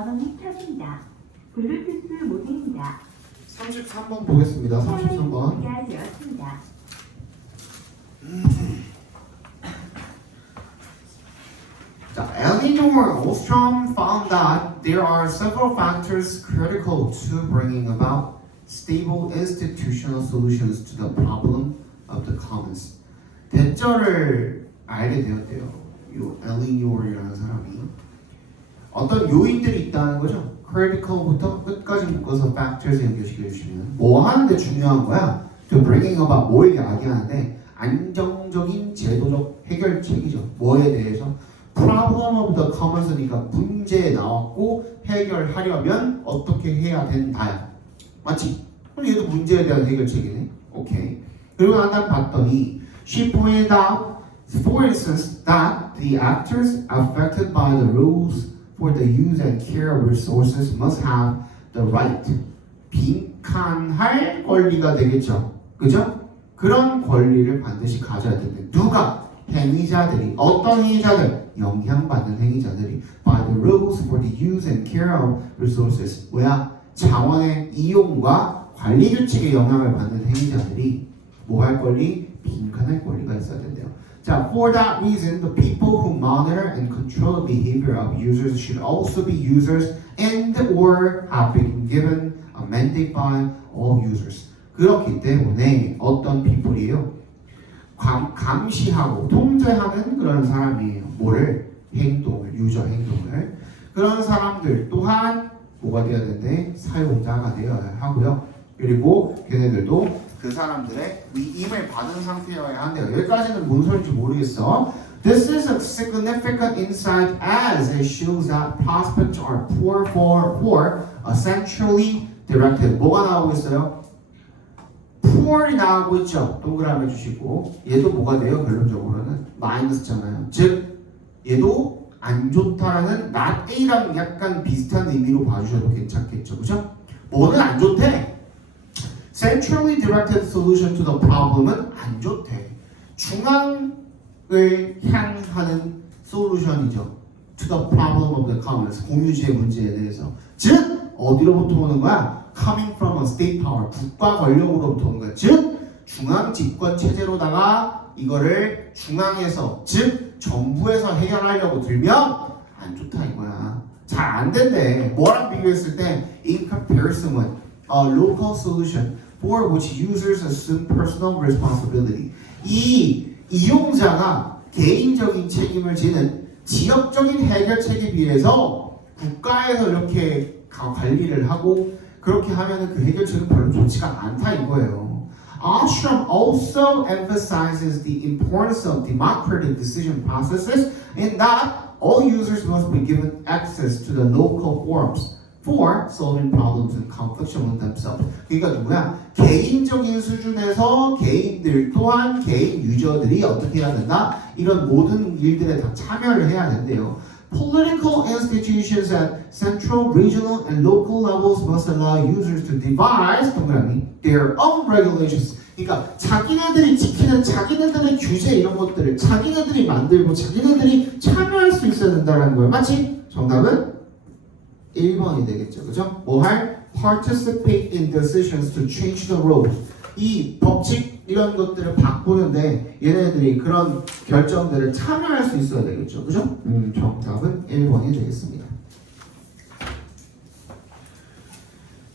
전원이 켜진다. 블루투스 모드입니다. 33번 보겠습니다. 33번. 연결되었습니다. 자, Elinor Ostrom found that there are several factors critical to bringing about stable institutional solutions to the problem of the commons. 대절을 알게 되었대요. 요 엘리노어라는 사람이 어떤 요인들이 있다는 거죠. critical부터 끝까지 묶어서 factors 연결시켜 주시면 뭐 하는데 중요한 거야? to bringing about 뭘 이야기하는데 안정적인 제도적 해결책이죠. 뭐에 대해서? problem of the commons니까 문제에 나왔고 해결하려면 어떻게 해야 된다. 맞지? 그럼 얘도 문제에 대한 해결책이네. 오케이. 그리고 난 다음 봤더니 she pointed out, for instance, that the actors affected by the rules for the use and care of resources must have the right. 빈칸할 권리가 되겠죠. 그죠? 그런 권리를 반드시 가져야 되는데 누가? 행위자들이. 어떤 행위자들? 영향받는 행위자들이 by the rules for the use and care of resources. 뭐야? 자원의 이용과 관리 규칙에 영향을 받는 행위자들이 뭐 할 권리? 빈칸할 권리가 있어야 된대요. 자, for that reason, the people who monitor and control the behavior of users should also be users and or have been given a mandate by all users. 그렇기 때문에 어떤 people이에요? 감시하고 통제하는 그런 사람이에요. 뭐를? 행동을, 유저 행동을. 그런 사람들 또한 뭐가 되어야 되는데? 사용자가 되어야 하고요. 그리고 걔네들도 그 사람들의 위임을 받은 상태여야 한대요. 여기까지는 뭔 소리인지 모르겠어. This is a significant insight as it shows that prospects are poor for a centrally directed. 뭐가 나오고 있어요? poor이 나오고 있죠. 동그라미 해주시고 얘도 뭐가 돼요? 결론적으로는 마이너스잖아요. 즉 얘도 안 좋다라는 not A랑 약간 비슷한 의미로 봐주셔도 괜찮겠죠. 그죠? 뭐는 안 좋대? Centrally directed solution to the problem은 안 좋대. 중앙을 향하는 솔루션이죠. To the problem of the commons. 공유지의 문제에 대해서. 즉 어디로부터 오는 거야? Coming from a state power. 국가 권력으로부터 오는 거야. 즉 중앙 집권 체제로다가 이거를 중앙에서 즉 정부에서 해결하려고 들면 안 좋다 이거야. 잘 안 된대. 뭐랑 비교했을 때 in comparison with a local solution for which users assume personal responsibility. 이 이용자가 개인적인 책임을 지는 지역적인 해결책에 비해서 국가에서 이렇게 관리를 하고 그렇게 하면은 그 해결책은 별로 좋지가 않다 이거예요. Ostrom also emphasizes the importance of democratic decision processes in that all users must be given access to the local forums for solving problems and conflicts among themselves. 그러니까 누구야? 개인적인 수준에서 개인들 또한 개인 유저들이 어떻게 해야 된다? 이런 모든 일들에 다 참여를 해야 된대요. Political institutions at central, regional, and local levels must allow users to devise their own regulations. 그러니까 자기네들이 지키는 자기네들의 규제 이런 것들을 자기네들이 만들고 자기네들이 참여할 수 있어야 된다는 거예요. 맞지? 정답은 1번이 되겠죠. 그죠? 뭐 할? Participate in decisions to change the rules. 이 법칙 이런 것들을 바꾸는데 얘네들이 그런 결정들을 참여할 수 있어야 되겠죠. 그죠? 정답은 1번이 되겠습니다.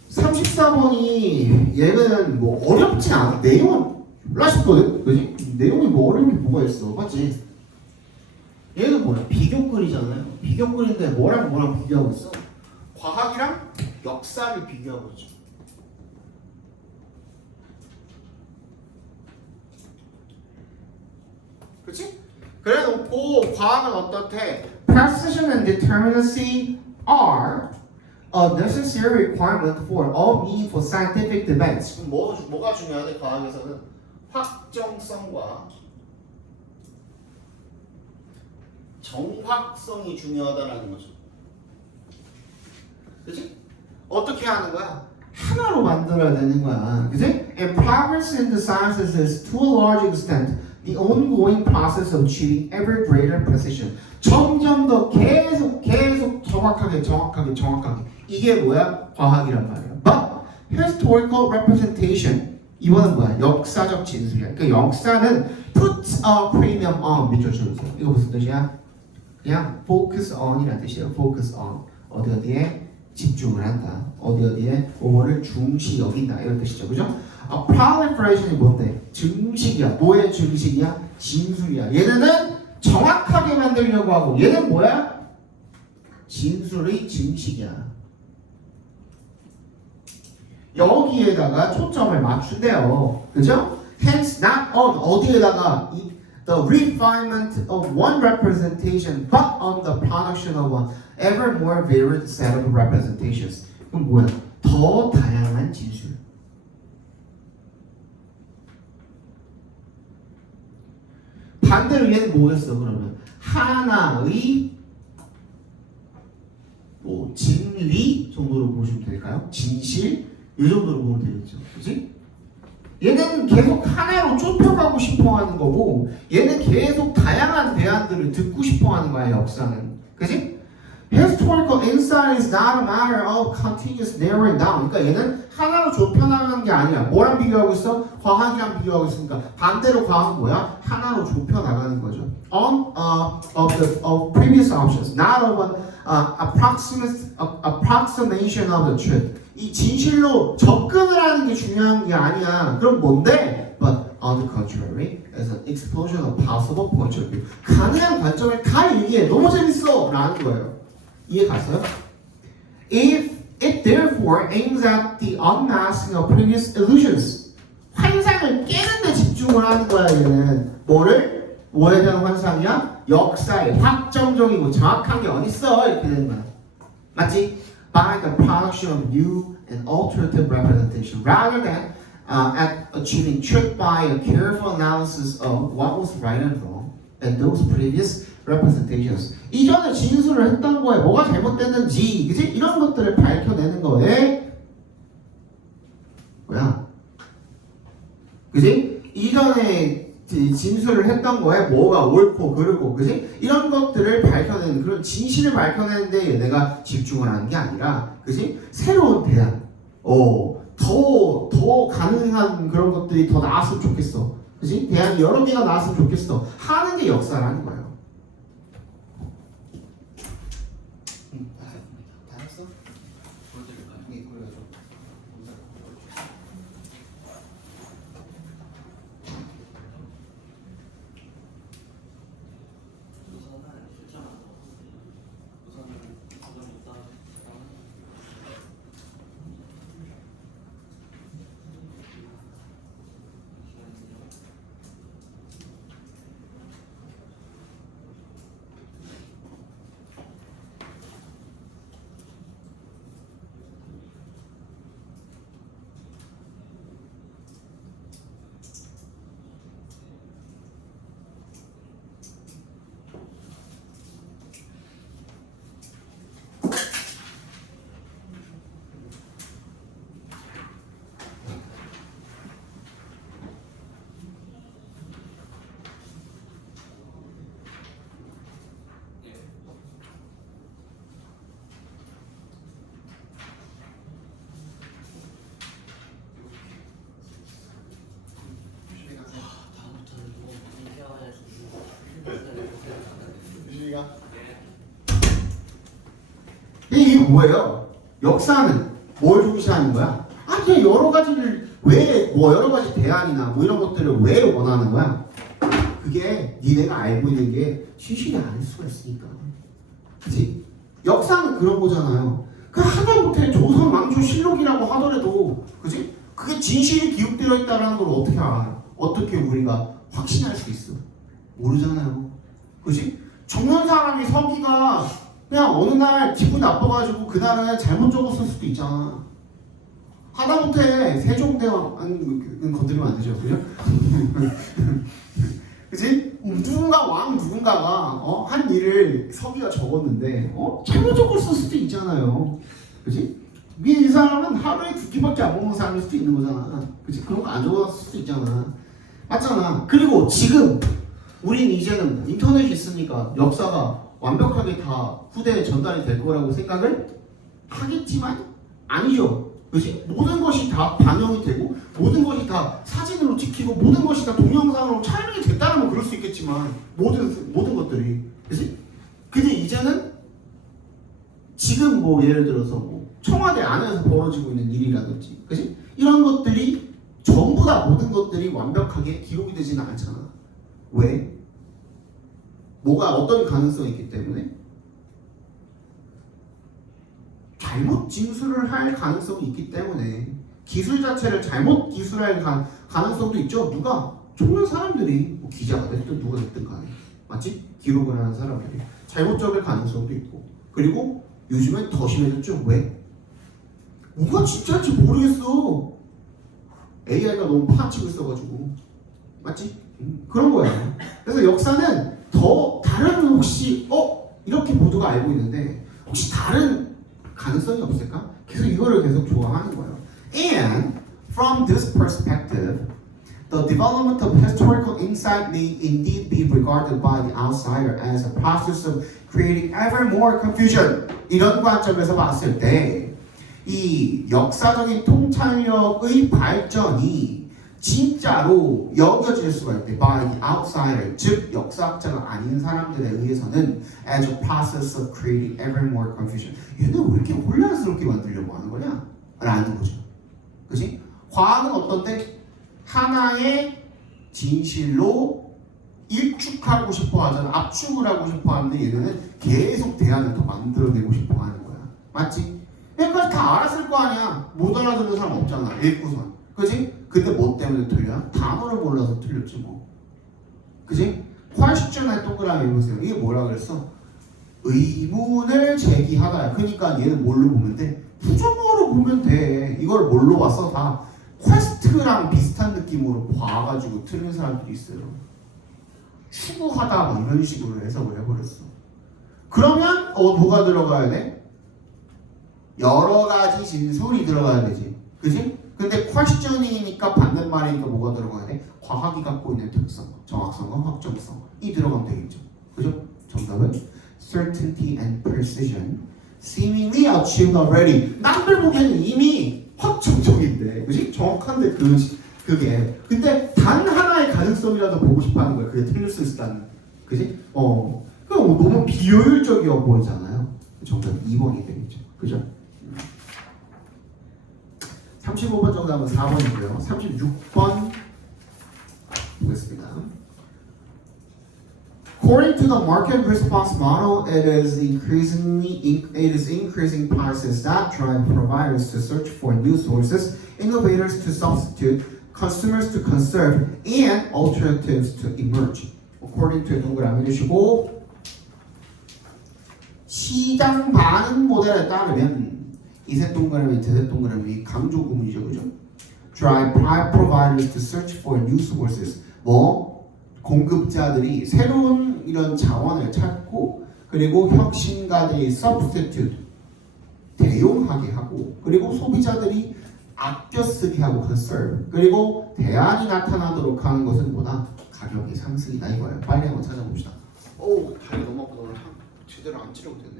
34번이 얘는 뭐 어렵지 않아. 내용은 몰라 싶거든. 그지? 내용이 뭐 어려운 게 뭐가 있어. 맞지? 얘는 뭐야? 비교글이잖아요. 비교글인데 뭐랑 비교하고 있어? 과학이랑 역사를 비교하고 있죠. 그렇지? 그래놓고 과학은 어떻대? Precision and determinacy are a necessary requirement for all meaningful scientific debates. 그럼 뭐가 중요하대? 과학에서는 확정성과 정확성이 중요하다라는 거죠. 그치? 어떻게 하는 거야? 하나로 만들어야 되는 거야. 그치? And progress in the sciences is to a large extent The ongoing process of achieving ever greater precision. 점점 더 계속 정확하게. 이게 뭐야? 과학이란 말이야. But historical representation. 이거는 뭐야? 역사적 진술이야. 그러니까 역사는 puts a premium on. 밑줄 쳐주세요. 이거 무슨 뜻이야? 그냥 focus on이라는 뜻이에요. focus on. 어디에 집중을 한다. 어디에 뭐를 중시 여긴다. 이런 뜻이죠. 그죠? proliferation이 뭔데? 증식이야. 뭐의 증식이야? 진술이야. 얘네는 정확하게 만들려고 하고 얘는 뭐야? 진술의 증식이야. 여기에다가 초점을 맞춘대요. 그죠? Hence not on 어디에다가 the refinement of one representation but on the production of an ever more varied set of representations. 그럼 뭐야? 더 다양한 진술. 반대로 얘는 뭐였어 그러면? 하나의 뭐 진리 정도로 보시면 될까요? 진실 이 정도로 보면 되겠죠. 그지? 얘는 계속 하나로 좁혀가고 싶어하는 거고 얘는 계속 다양한 대안들을 듣고 싶어하는 거야 역사는. 그지? Historical insight is not a matter of continuous narrowing down. 그러니까 얘는 하나로 좁혀나가는 게 아니야. 뭐랑 비교하고 있어? 과학이랑 비교하고 있으니까 반대로 과학은 뭐야? 하나로 좁혀나가는 거죠. On of previous options, not of an approximation of the truth. 이 진실로 접근을 하는 게 중요한 게 아니야. 그럼 뭔데? But on the contrary, as an explosion of possible points of view. 가능한 관점을 다 얘기해. 너무 재밌어! 라는 거예요. 이해 갔어요? If it therefore aims at the unmasking of previous illusions. 환상을 깨는 데 집중을 하는 거야, 얘는. 뭐를? 뭐에 대한 환상이야? 역사에 확정적이고 정확한 게 어딨어? 이렇게 되는 거야. 맞지? By the production of new and alternative representation, rather than at achieving truth by a careful analysis of what was right and wrong and those previous representations. 이전에 진술을 했던 거에 뭐가 잘못됐는지, 그치? 이런 것들을 밝혀내는 거에 뭐야? 그치? 이전에 진술을 했던 거에 뭐가 옳고 그르고, 그지? 이런 것들을 밝혀내는, 그런 진실을 밝혀내는데 얘네가 집중을 하는 게 아니라, 그지? 새로운 대안, 더 가능한 그런 것들이 더 나왔으면 좋겠어, 그지? 대안이 여러 개가 나왔으면 좋겠어 하는 게 역사라는 거예요. 다 했어? 네, 그래가지고. 이게 뭐예요? 역사는 뭘 중시하는 거야? 그냥 여러 가지를 여러 가지 대안이나 뭐 이런 것들을 왜 원하는 거야? 그게 니네가 알고 있는 게 진실이 아닐 수가 있으니까. 그치? 역사는 그런 거잖아요. 그 하다못해 조선 왕조 실록이라고 하더라도, 그치? 그게 진실이 기록되어 있다는 걸 어떻게 알아? 어떻게 우리가 확신할 수 있어? 모르잖아요. 그치? 적는 사람이 서기가 그냥 어느 날 기분 나빠가지고 그날은 잘못 적었을 수도 있잖아. 하다못해 세종대왕은 건드리면 안 되죠, 그죠? 그치? 누군가가 한 일을 서기가 적었는데 잘못 적었을 수도 있잖아요. 그치? 이 사람은 하루에 2끼밖에 안 먹는 사람일 수도 있는 거잖아. 그치? 그런 거 안 적었을 수도 있잖아. 맞잖아. 그리고 지금 우린 이제는 인터넷이 있으니까 역사가 완벽하게 다 후대에 전달이 될 거라고 생각을 하겠지만 아니죠. 그렇지? 모든 것이 다 반영이 되고 모든 것이 다 사진으로 찍히고 모든 것이 다 동영상으로 촬영이 됐다면 그럴 수 있겠지만 모든 것들이 그렇지? 근데 이제는 지금 뭐 예를 들어서 뭐 청와대 안에서 벌어지고 있는 일이라든지 그렇지? 이런 것들이 전부 다 모든 것들이 완벽하게 기록이 되지는 않잖아. 왜? 뭐가 어떤 가능성이 있기 때문에 잘못 진술을 할 가능성이 있기 때문에 기술 자체를 잘못 기술할 가능성도 있죠. 누가? 좋은 사람들이 뭐 기자가 됐든 누가 됐든 간에 맞지? 기록을 하는 사람들이 잘못 적을 가능성도 있고 그리고 요즘엔 더 심해졌죠. 왜? 뭐가 진짜인지 모르겠어. AI가 너무 파헤치고 있어가지고 맞지? 그런 거야. 그래서 역사는 더 다른 혹시 이렇게 모두가 알고 있는데 혹시 다른 가능성이 없을까? 계속 이거를 계속 좋아하는 거예요. And from this perspective, the development of historical insight may indeed be regarded by the outsider as a process of creating ever more confusion. 이런 관점에서 봤을 때 이 역사적인 통찰력의 발전이 진짜로 여겨질 수가 있대. by the outsider, 즉 역사학자가 아닌 사람들에 의해서는 as a process of creating ever more confusion. 얘는 왜 이렇게 혼란스럽게 만들려고 하는 거냐? 라는 거죠. 그치? 과학은 어떤데? 하나의 진실로 일축하고 싶어 하잖아. 압축을 하고 싶어 하는데 얘네는 계속 대안을 더 만들어내고 싶어 하는 거야. 맞지? 여기까지 다 알았을 거 아니야. 못 알아듣는 사람 없잖아. 읽고선. 그치? 근데 뭐 때문에 틀려? 단어를 몰라서 틀렸지 뭐. 그치? question 동그라미 보세요. 이게 뭐라 그랬어? 의문을 제기하다. 그러니까 얘는 뭘로 보면 돼? 부정어로 보면 돼. 이걸 뭘로 봤어? 다 퀘스트랑 비슷한 느낌으로 봐가지고 틀린 사람들이 있어요. 추구하다 뭐 이런 식으로 해석을 해버렸어. 그러면 뭐가 들어가야 돼? 여러 가지 진술이 들어가야 되지. 그지? 근데 question이니까 받는 말이니까 뭐가 들어가야 돼? 과학이 갖고 있는 특성, 정확성과 확정성이 들어가면 되겠죠. 그죠? 정답은 certainty and precision seemingly achieved already. 남들 보기에는 이미 확정적인데, 그지? 정확한데 그게. 근데 단 하나의 가능성이라도 보고 싶어하는 거야. 그게 틀릴 수 있다는. 그지? 그럼 너무 비효율적이어 보이잖아요. 정답 2번이 되겠죠. 그죠? 35번 정답은 4번이고요. 36번 보겠습니다. According to the market response model, it is increasing prices that drive providers to search for new sources, innovators to substitute, consumers to conserve, and alternatives to emerge. According to 동그라미 주시고 시장 반응 모델에 따르면 이색 동그라미, 대색 동그라미 강조 구문이죠, 그죠? Drive providers to search for new sources. 공급자들이 새로운 이런 자원을 찾고 그리고 혁신가들이 substitute 대용하게 하고 그리고 소비자들이 아껴 쓰게 하고 conserve 그리고 대안이 나타나도록 하는 것은 뭐다? 가격의 상승이다 이거예요. 빨리 한번 찾아봅시다. 다리 너무 아프다. 오늘 제대로 안 치려고 됐네.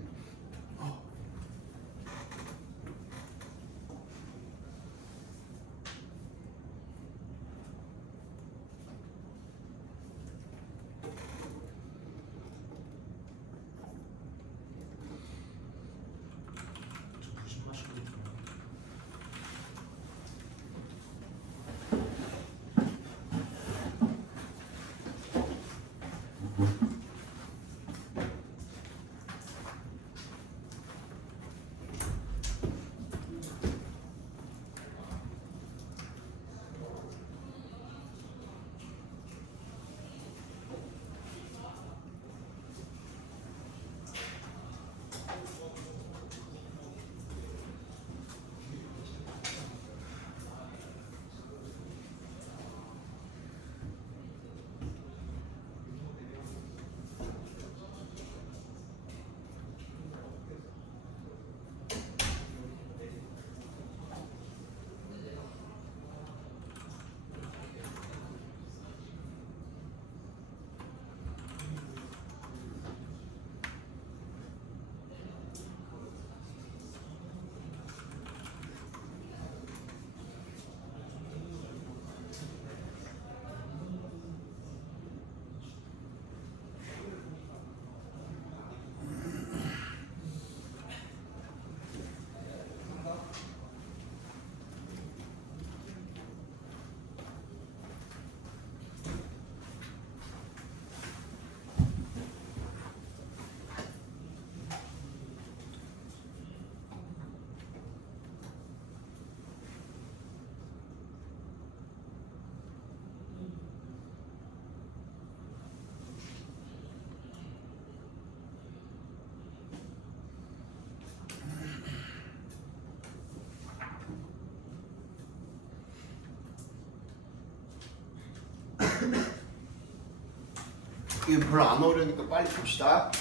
이게 별로 안 어려우니까 빨리 봅시다.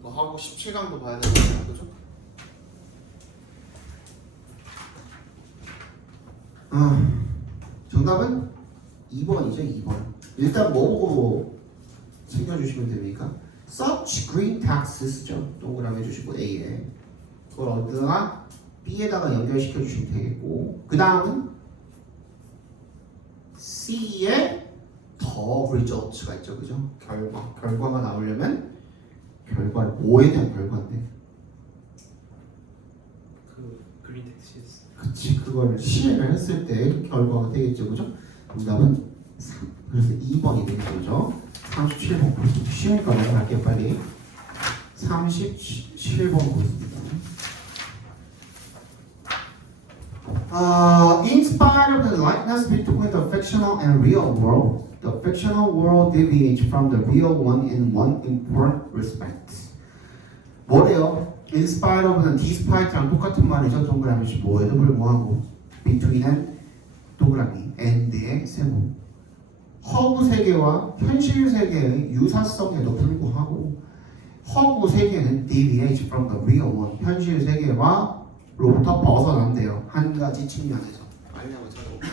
이거 하고 17강도 봐야 되잖아요, 그죠? 정답은 2번이죠, 2번. 일단 뭐 보고 챙겨주시면 됩니까? Such green taxes죠. 동그라미 해주시고 A에 그걸 어디다가 B에다가 연결시켜 주시면 되겠고, 그 다음은 C에 더 results가 있죠, 그죠? 결과가 나오려면 결과 뭐에 대한 결과인데? 그 그린 텍스트. 그치, 그걸 시행을 했을 때 결과가 되겠죠, 그죠? 정답은 3. 그래서 2번이 되겠죠, 그죠? 37번 고르습니다. 쉬우니까 넘어갈게요, 빨리. 37번 고르습니다. In spite of the likeness between the fictional and real world, the fictional world deviates from the real one in one important respect. 뭐래요? In spite of는 despite랑 똑같은 말이죠. 동그라미 뭐에도 불구하고 between은 동그라미 and의 세모. 허구 세계와 현실 세계의 유사성에도 불구하고 허구 세계는 deviates from the real one. 현실 세계와로부터 벗어난대요. 한 가지 측면에서. 알려면 찾아볼게요.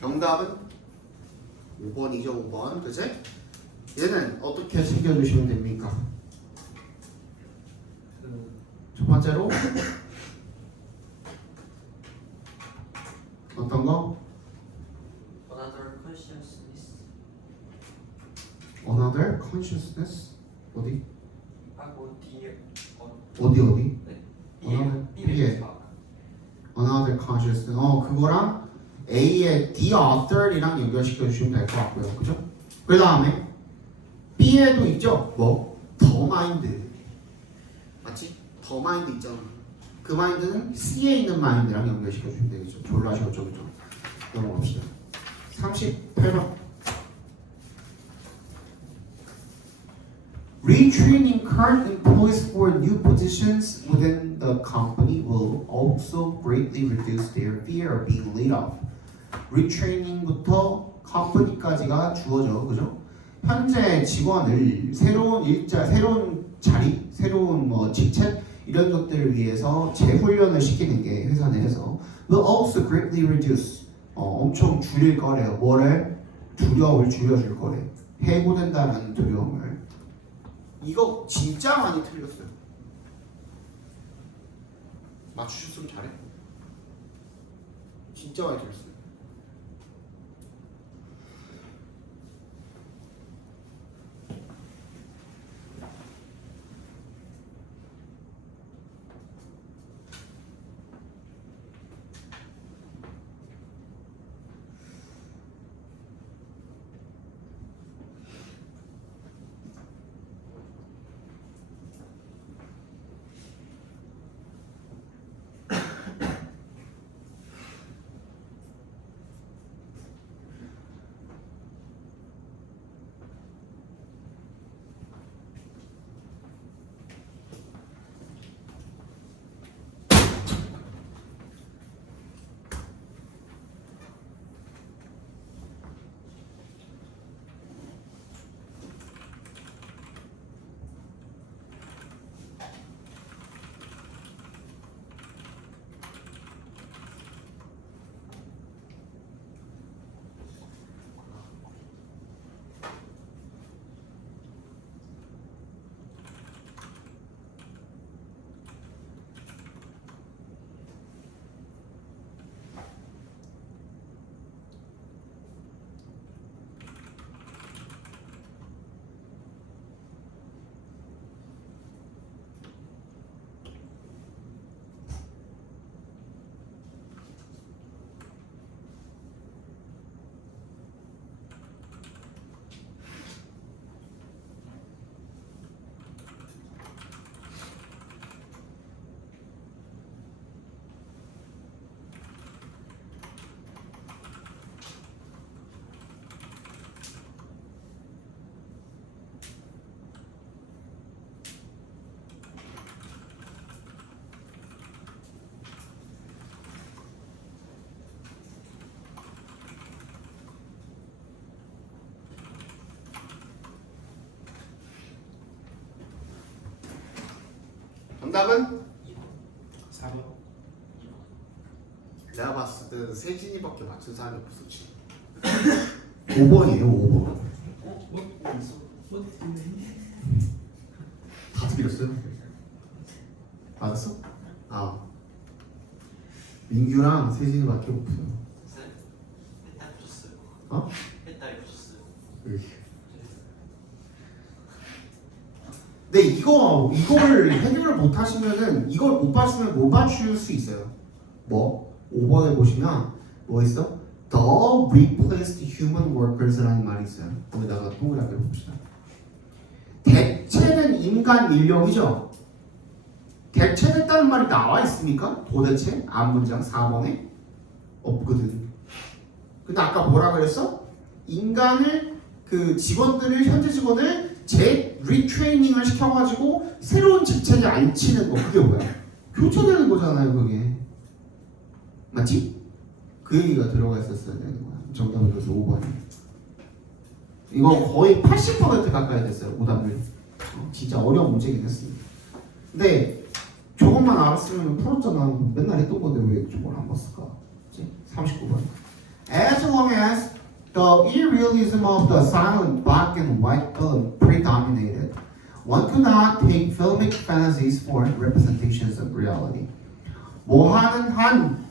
정답은 5번이죠, 5번. 그치? 얘는 어떻게 챙겨주시면 됩니까? 첫 번째로 어떤 거? Another consciousness. Another consciousness. 어디? 하고 뒤에 어디? 네. Another B에 B에 Another consciousness. 그거랑 A의 the author이랑 연결시켜 주시면 될 것 같고요. 그죠? 그 다음에 B에도 있죠? 뭐? The mind. 맞지? The mind 있잖아. 그 마인드는 C에 있는 마인드랑 연결시켜 주시면 되겠죠. 졸라 쉬웠죠, 그죠? 넘어갑시다. 38번. Retraining current employees for new positions within the company will also greatly reduce their fear of being laid off. Retraining부터 컴퍼니까지가 주어져, 그죠? 현재 직원을 새로운 일자, 새로운 자리, 새로운 뭐 직책 이런 것들을 위해서 재훈련을 시키는 게 회사 내에서 will also greatly reduce 엄청 줄일 거래요. 뭐를? 두려움을 줄여줄 거래. 해고된다는 두려움을. 이거 진짜 많이 틀렸어요. 맞추셨으면 잘해. 진짜 많이 틀렸어요. 정답은 4번. 내가 봤을 때는 세진이밖에 맞춘 사람이 없었지. 5번이에요. 5번. 다 틀렸어요? 맞았어? 아. 민규랑 세진이밖에 없어요. 했다 해주셨어요. 어? 했다 해주셨어요. 근데 이걸 해결을 못 하시면은 이걸 못 봤으면 못 맞출 수 있어요. 뭐? 5번에 보시면 뭐 있어? The replaced human workers라는 말이 있어요. 거기다가 동그랗게 봅시다. 대체는 인간 인력이죠. 대체됐다는 말이 나와 있습니까? 도대체? 앞문장 4번에 없거든. 근데 아까 뭐라 그랬어? 인간을 그 직원들을 현재 직원을 리트레이닝을 시켜가지고 새로운 직책에 앉히는 거 그게 뭐야? 교체되는 거잖아요 그게. 맞지? 그 얘기가 들어가 있었어야 되는 거야. 정답은 그래서 5번이야. 이거 거의 80% 가까이 됐어요 오답률. 진짜 어려운 문제긴 했습니다. 근데 저것만 알았으면 풀었잖아. 맨날 했던 건데 왜 저걸 안 봤을까? 39번. As long as the irrealism of the silent black and white film predominated, one could not take filmic fantasies for representations of reality. 뭐하는 한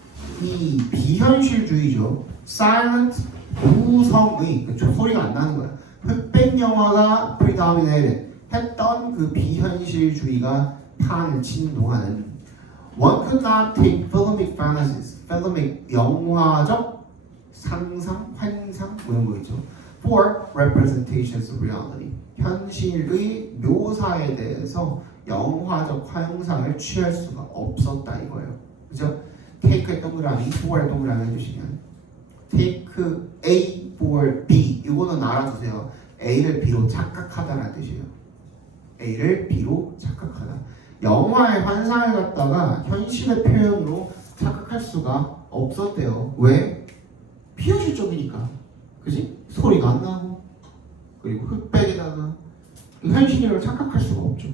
이 비현실주의죠. silent 무성의 그쵸? 소리가 안 나는 거야. 흑백 영화가 predominated 했던 그 비현실주의가 판을 치는 동안은 one could not take filmic fantasies, filmic 영화적 상상, 환상 뭐 이런 거 있죠. for representations of reality 현실의 묘사에 대해서 영화적 화형상을 취할 수가 없었다 이거예요. 그죠? take의 동그라미, for의 동그라미 해주시면 take A for B 이거는 알아두세요. A를 B로 착각하다라는 뜻이에요. A를 B로 착각하다. 영화의 환상을 갖다가 현실의 표현으로 착각할 수가 없었대요. 왜? 비현실적이니까. 그지? 소리가 안 나고 그리고 흑백에다가 현실이라고 착각할 수가 없죠.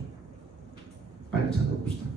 빨리 찾아봅시다.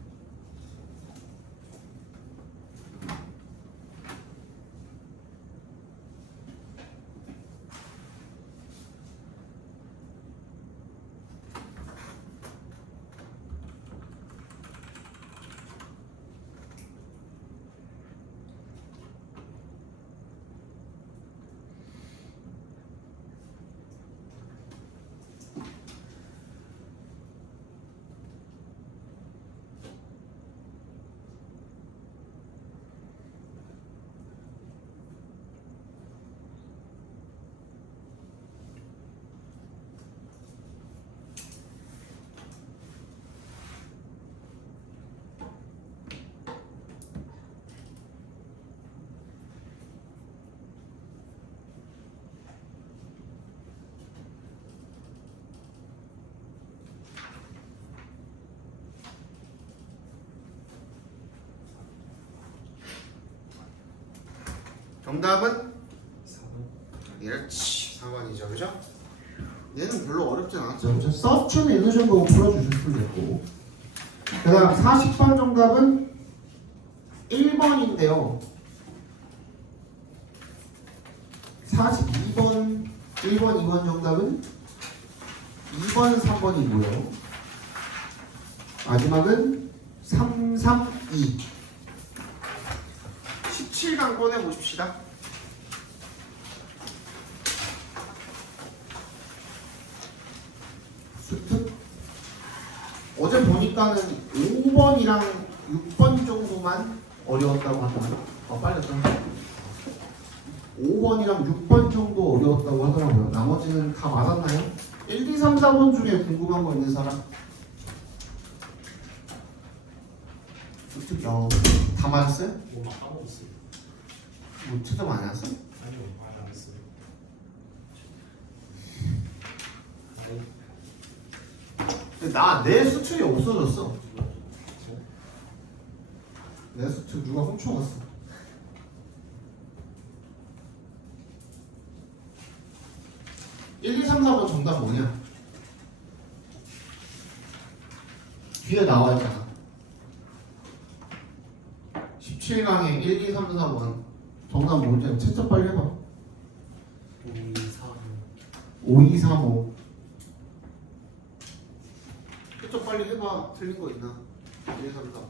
정답은 4번. 그렇지 4번이죠. 그죠? 얘는 별로 어렵지 않았죠. 그죠? 서치는 일루전 보고 풀어주셨으면 됐고 그 다음 40번 정답은 1번인데요 42번 1번 2번 정답은 2번 3번이고요 마지막은 3, 3, 2 17강 꺼내보십시다. 수특 어제 보니까는 5번이랑 6번 정도만 어려웠다고 하더라고요. 빨리 좀 5번이랑 6번 정도 어려웠다고 하더라고요. 나머지는 다 맞았나요? 1, 2, 3, 4번 중에 궁금한 거 있는 사람? 수특 다 맞았어요? 뭐막 까먹었어요. 뭐 최저 많이 왔어? 아니요, 안 했어요. 내 수특이 없어졌어. 내 수특 누가 훔쳐갔어. (1, 2, 3, 4번) 정답 뭐냐? 뒤에 나와 있잖아. 17강에 1, 2, 3, 4번 정답 모르잖아. 채점 빨리 해봐. 5, 2, 3, 5, 2, 3, 5 채점 빨리 해봐. 틀린 거 있나? 1, 2, 3, 4번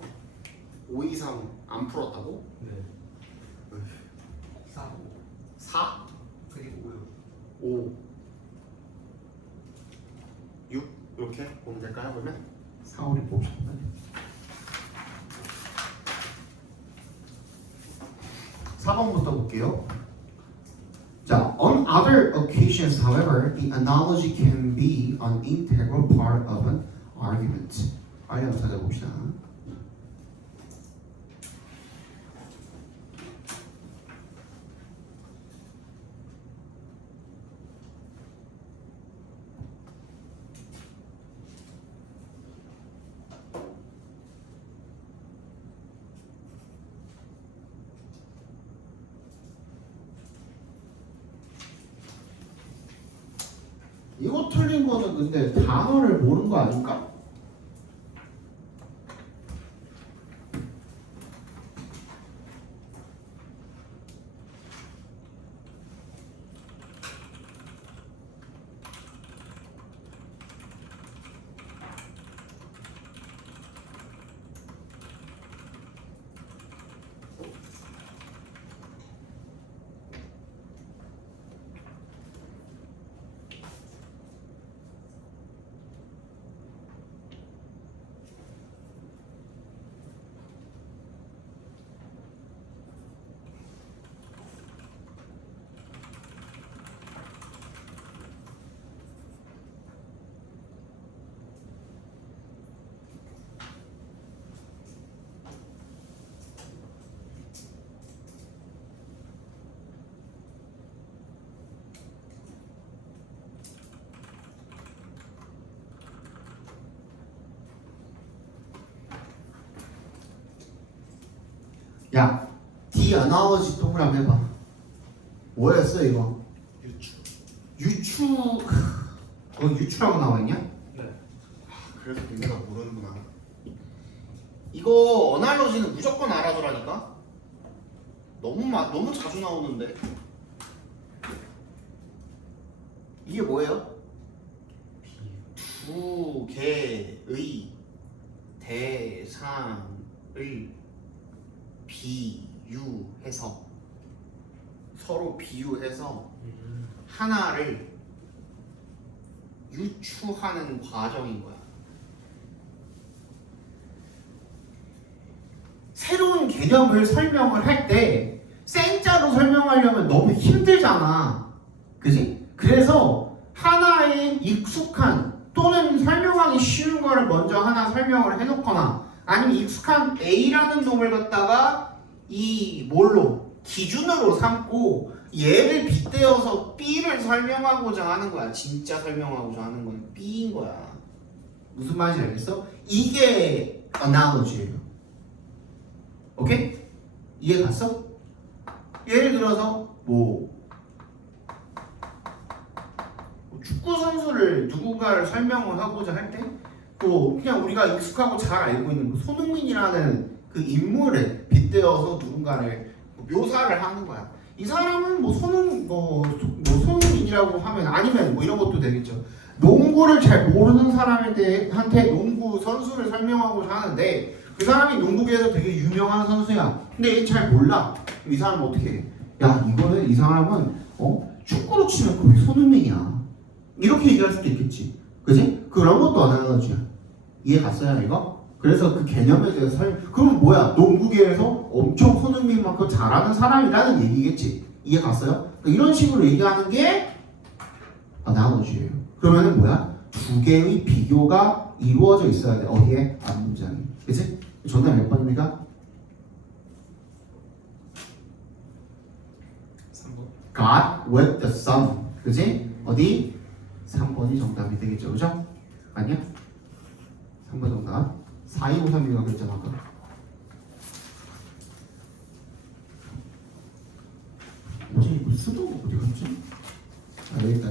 5, 2, 3 안 풀었다고? 네. 4, 4? 그리고 5 6 이렇게 보면 될까요? 그러면 4, 5를 뽑으셨다. 4번부터 볼게요. 자, on other occasions, however, the analogy can be an integral part of an argument. 빨리 한번 찾아봅시다. 이거 틀린 거는 근데 단어를 모르는 거 아닐까? 야, the analogy 동그라미 해봐. 뭐였어 이거? 유추. 유추. 너 유추라고 나와있냐? 네. 그래서 니네가 모르는구나. 이거 어날러지는 무조건 알아두라니까. 너무 자주 나오는데. 이게 뭐예요? 두 개의 대상을 비유해서 서로 비유해서 하나를 유추하는 과정인 거야. 새로운 개념을 설명을 할 때 생자로 설명하려면 너무 힘들잖아. 그지? 그래서 하나의 익숙한 또는 설명하기 쉬운 거를 먼저 하나 설명을 해놓거나 아니면 익숙한 A라는 놈을 갖다가 이 뭘로? 기준으로 삼고 얘를 빗대어서 B를 설명하고자 하는 거야. 진짜 설명하고자 하는 건 B인 거야. 무슨 말인지 알겠어? 이게 analogy예요. 오케이? 이해 갔어? 예를 들어서 축구 선수를 누군가를 설명을 하고자 할 때 또 그냥 우리가 익숙하고 잘 알고 있는 손흥민이라는 그 인물을 빗대어서 누군가를 묘사를 하는 거야. 이 사람은 손흥민이라고 하면 아니면 이런 것도 되겠죠. 농구를 잘 모르는 사람한테 농구 선수를 설명하고자 하는데 그 사람이 농구계에서 되게 유명한 선수야. 근데 얘 잘 몰라. 이 사람은 어떻게 해? 야, 이 사람은 축구로 치면 거의 손흥민이야. 이렇게 얘기할 수도 있겠지. 그지? 그런 것도 어나로지야. 이해 갔어요, 이거? 그래서 그 개념에 대해서 그럼 뭐야? 농구계에서 엄청 손흥민만큼 잘하는 사람이라는 얘기겠지. 이해 갔어요? 그러니까 이런 식으로 얘기하는 게 어나로지예요. 그러면은 뭐야? 두 개의 비교가 이루어져 있어야 돼. 어디에? 앞문장에. 그치? 정답 몇 번입니까? 3번. God with the sun. 그치? 어디? 3번이 정답이 되겠죠. 그죠? 아니야? 3번 정답. 4253이라고 했잖아 아까. 뭐지? 이거 쓰던 거 어디 갔지? 아, 여기 있다.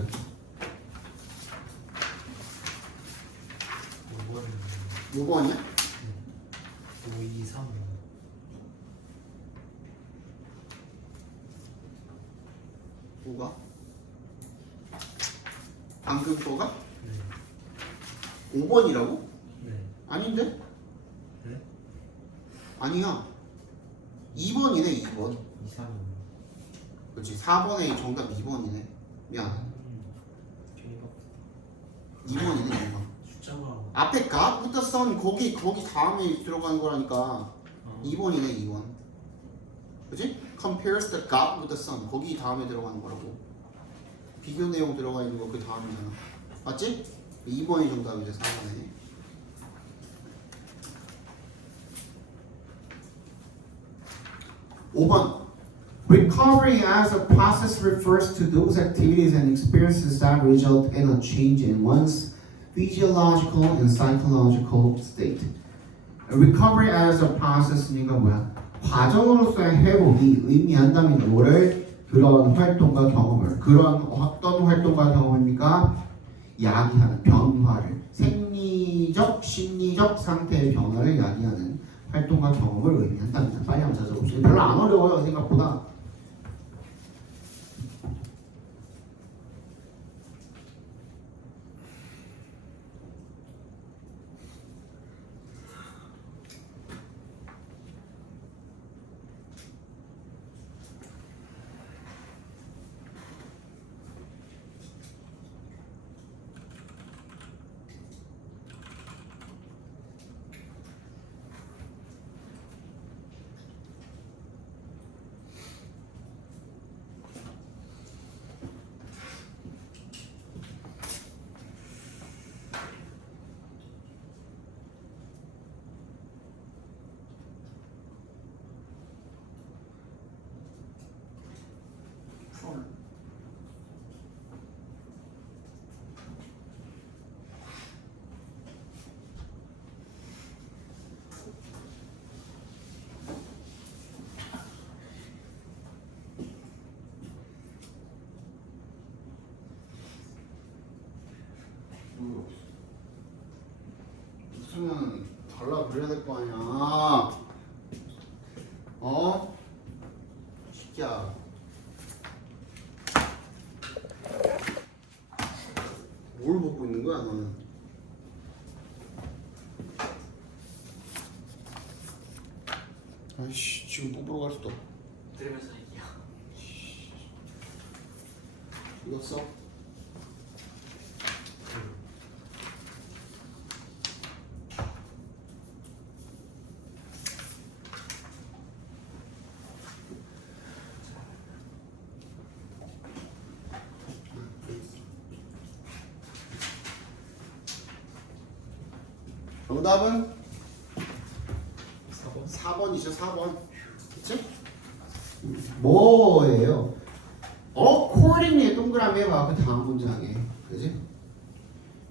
5번. 6번이야? 5, 2, 3, 뭐가? 방금 거가? 네. 5번이라고? 네. 아닌데? 네? 아니야. 2번이네 2번. 2, 3, 그렇지. 4번의 정답 2번이네. 미안. 저희가 2번이네 2번. 숫자가 앞에 값부터 선 거기 다음에 들어가는 거라니까. 어, 2번이네 2번. 그치? compares the God with the Son. 거기 다음에 들어가는 거라고. 비교 내용 들어가 있는 거 그 다음이잖아. 맞지? 2번이 정답이죠 4번에. 5번. Recovery as a process refers to those activities and experiences that result in a change in one's physiological and psychological state. Recovery as a process니까 뭐야? 과정으로서의 회복이 의미한다면 뭐를? 그런 활동과 경험을. 그런 어떤 활동과 경험입니까? 야기하는 변화를, 생리적, 심리적 상태의 변화를 야기하는 활동과 경험을 의미한답니다. 빨리 한번 찾아봅시다. 별로 안 어려워요 생각보다. 웃으면 달라 그래야 될 거 아니야. 어? 진짜. 뭘 먹고 있는 거야 너는? 아이씨 지금 뽑으러 갈 수도 없고. 들으면서 얘기야. 이겼어? 정답은 4번? 4번이죠 4번. 그치? 뭐예요? accordingly에 동그라미 해봐 그 다음 문장에. 그지?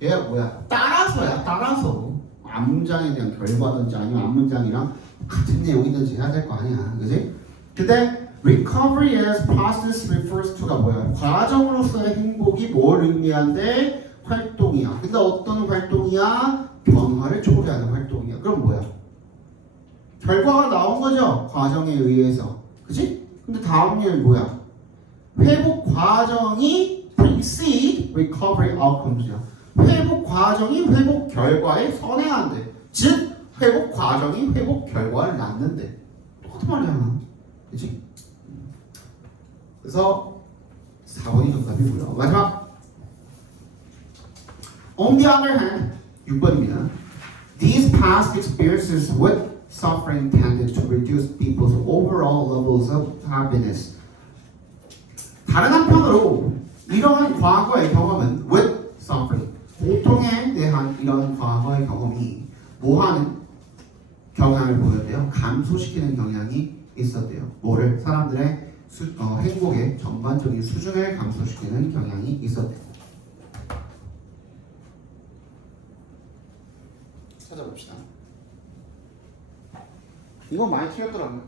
얘가 뭐야? 따라서야 따라서 앞문장에 대한 결과든지 아니면 앞문장이랑 같은 내용이든지 해야 될 거 아니야. 그지? 근데 recovery as process refers to가 뭐야? 과정으로서의 행복이 뭘 의미한데? 활동이야. 근데 어떤 활동이야? 변화를 초래하는 활동이야. 그럼 뭐야? 결과가 나온 거죠? 과정에 의해서. 그치? 근데 다음 예는 뭐야? 회복 과정이 precede recovery outcomes야. 회복 과정이 회복 결과에 선행한대. 즉, 회복 과정이 회복 결과를 낳는데. 똑같은 말이잖아. 그치? 그래서 4번이 정답이고요. 마지막. On the other hand, 6번입니다. These past experiences with suffering tended to reduce people's overall levels of happiness. 다른 한편으로 이러한 과거의 경험은 with suffering, 고통에 대한 이런 과거의 경험이 뭐하는 경향을 보였대요? 감소시키는 경향이 있었대요. 뭐를? 사람들의 행복의 전반적인 수준을 감소시키는 경향이 있었대요. 찾아봅시다. 이건 많이 틀렸더라고요.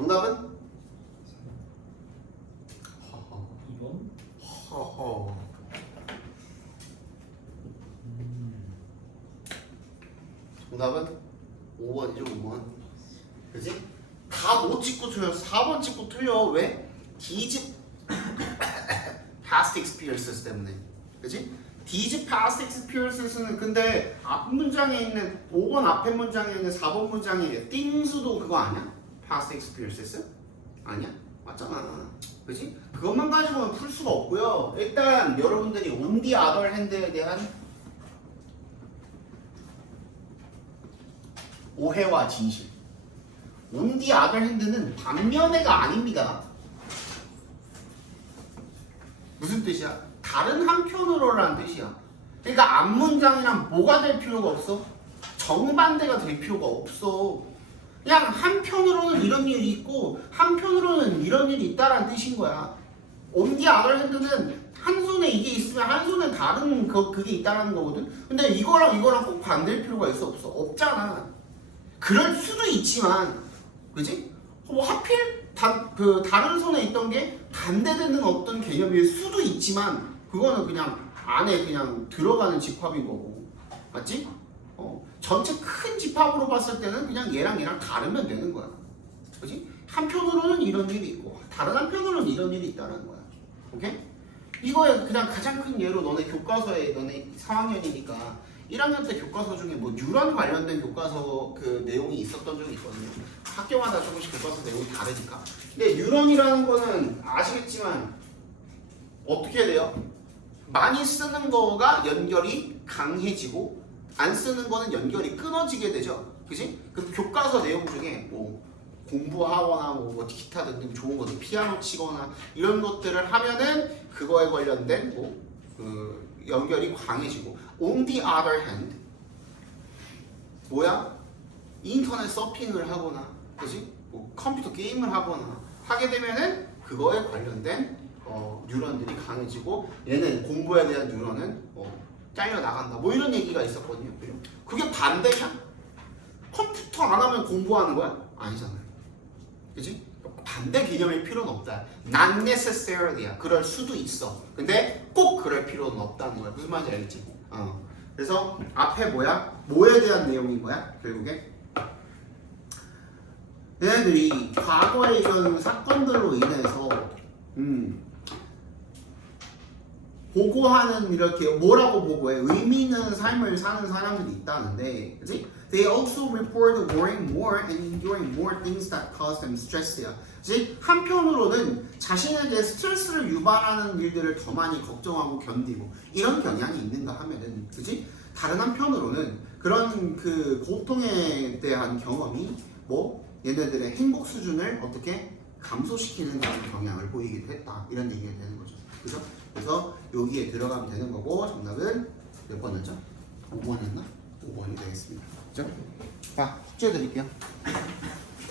정답은? 허허. 2번? 허허. 정답은 5번이죠, 5번. 그지? 다 못 찍고 틀려. 4번 찍고 틀려. 왜? These past experiences 때문에. 그지? These past experiences는 근데 앞 문장에 있는 5번 앞에 문장에 있는 4번 문장에 things도 그거 아니야? past experiences? 아니야? 맞잖아. 그지? 그것만 가지고는 풀 수가 없고요. 일단 여러분들이 on the other hand에 대한 오해와 진실. on the other hand는 반면에가 아닙니다. 무슨 뜻이야? 다른 한편으로라는 뜻이야. 그러니까 앞문장이랑 뭐가 될 필요가 없어? 정반대가 될 필요가 없어. 그냥 한편으로는 이런 일이 있고 한편으로는 이런 일이 있다라는 뜻인 거야. on the other hand는 한 손에 이게 있으면 한 손에 다른 그게 있다라는 거거든. 근데 이거랑 꼭 반대일 필요가 있어 없어? 없잖아. 그럴 수도 있지만, 그지? 뭐 하필 다른 손에 있던 게 반대되는 어떤 개념일 수도 있지만, 그거는 그냥 안에 그냥 들어가는 집합인 거고, 맞지? 전체 큰 집합으로 봤을 때는 그냥 얘랑 다르면 되는 거야, 그지? 한편으로는 이런 일이 있고, 다른 한편으로는 이런 일이 있다는 거야, 오케이? 이거에 그냥 가장 큰 예로 너네 교과서에 너네 4학년이니까. 1학년 때 교과서 중에 뭐 뉴런 관련된 교과서 그 내용이 있었던 적이 있거든요. 학교마다 조금씩 교과서 내용이 다르니까. 근데 뉴런이라는 거는 아시겠지만 어떻게 돼요? 많이 쓰는 거가 연결이 강해지고 안 쓰는 거는 연결이 끊어지게 되죠. 그지? 그 교과서 내용 중에 뭐 공부하거나 뭐 기타 등등 좋은 것들 피아노 치거나 이런 것들을 하면은 그거에 관련된 뭐 연결이 강해지고 on the other hand 뭐야? 인터넷 서핑을 하거나 그지? 뭐 컴퓨터 게임을 하거나 하게 되면은 그거에 관련된 뉴런들이 강해지고 얘는 공부에 대한 뉴런은 잘려 나간다 뭐 이런 얘기가 있었거든요. 그게 반대냐? 컴퓨터 안 하면 공부하는 거야? 아니잖아요. 그지? 반대 개념일 필요는 없다. Not necessarily야. 그럴 수도 있어. 근데 꼭 그럴 필요는 없다는 거야. 무슨 말인지 알겠지? 그래서 앞에 뭐야? 뭐에 대한 내용인 거야? 결국에 얘네들이 과거에 이런 사건들로 인해서 보고하는 이렇게 뭐라고 보고해? 의미 있는 삶을 사는 사람들이 있다는데, 그렇지? They also report worrying more and enduring more things that cause them stress야. 즉 한편으로는 자신에게 스트레스를 유발하는 일들을 더 많이 걱정하고 견디고 이런 경향이 있는가 하면은, 그렇지? 다른 한편으로는 그런 그 고통에 대한 경험이 뭐 얘네들의 행복 수준을 어떻게 감소시키는 그런 경향을 보이기도 했다. 이런 얘기가 되는 거죠. 그죠? 그래서 여기에 들어가면 되는 거고 정답은 몇 번이었죠? 5번이었나? 5번이 되겠습니다. 그죠? 자, 숙제 드릴게요.